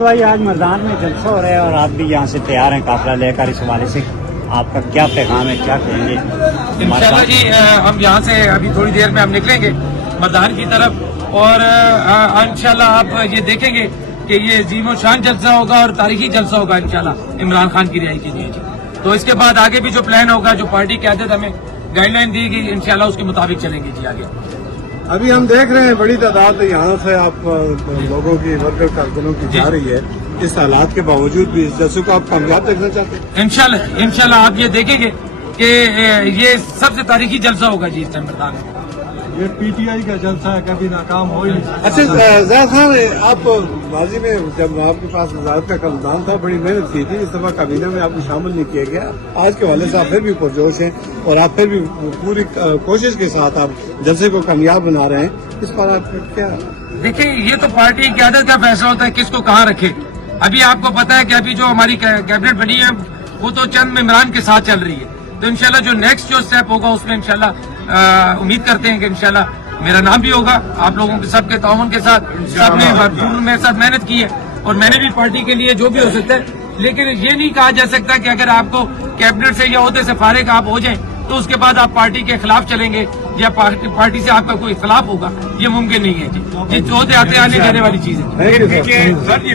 بھائی آج مردان میں جلسہ ہو رہا ہے اور آپ بھی یہاں سے تیار ہیں قافلہ لے کر، اس حوالے سے آپ کا کیا پیغام ہے، کیا کہیں گے؟ انشاءاللہ جی ہم یہاں سے ابھی تھوڑی دیر میں ہم نکلیں گے مردان کی طرف، اور انشاءاللہ آپ یہ دیکھیں گے کہ یہ عظیم و شان جلسہ ہوگا اور تاریخی جلسہ ہوگا انشاءاللہ عمران خان کی رہائی کے لیے جی۔ تو اس کے بعد آگے بھی جو پلان ہوگا، جو پارٹی قیادت ہمیں گائیڈ لائن دی گئی، انشاءاللہ اس کے مطابق چلیں گے جی آگے۔ ابھی ہم دیکھ رہے ہیں بڑی تعداد یہاں سے آپ لوگوں کی ورکر کارکنوں کی جا رہی ہے، اس حالات کے باوجود بھی اس جلسے کو آپ کامیاب دیکھنا چاہتے ہیں؟ انشاءاللہ آپ یہ دیکھیں گے کہ یہ سب سے تاریخی جلسہ ہوگا جی اس ٹائم مردان میں۔ یہ پی ٹی آئی کا جلسہ ہے، کبھی ناکام ہو ہی نہیں۔ اچھا زید خان، آپ ماضی میں جب آپ کے پاس وزارت کا قلمدان تھا بڑی محنت کی تھی، اس دفعہ کابینہ میں آپ کو شامل نہیں کیا گیا، آج کے حوالے سے آپ پھر بھی پرجوش ہیں اور آپ پھر بھی پوری کوشش کے ساتھ آپ جلسے کو کامیاب بنا رہے ہیں، اس پر آپ کیا؟ دیکھیں یہ تو پارٹی قیادت کا فیصلہ ہوتا ہے کس کو کہاں رکھے۔ ابھی آپ کو پتا ہے کہ ابھی جو ہماری کیبنٹ بنی ہے وہ تو چند ممبران کے ساتھ چل رہی ہے، تو انشاءاللہ جو نیکسٹ جو اسٹیپ ہوگا اس میں انشاءاللہ امید کرتے ہیں کہ انشاءاللہ میرا نام بھی ہوگا۔ آپ لوگوں کے سب کے تعاون کے ساتھ سب نے بھرپور میرے ساتھ محنت کی ہے اور میں نے بھی پارٹی کے لیے جو بھی ہو سکتا ہے، لیکن یہ نہیں کہا جا سکتا کہ اگر آپ کو کیبنٹ سے یا عہدے سے فارغ آپ ہو جائیں تو اس کے بعد آپ پارٹی کے خلاف چلیں گے یا پارٹی سے آپ کا کوئی اختلاف ہوگا، یہ ممکن نہیں ہے جی۔ یہ عہدے آتے آنے دینے والی چیز ہے۔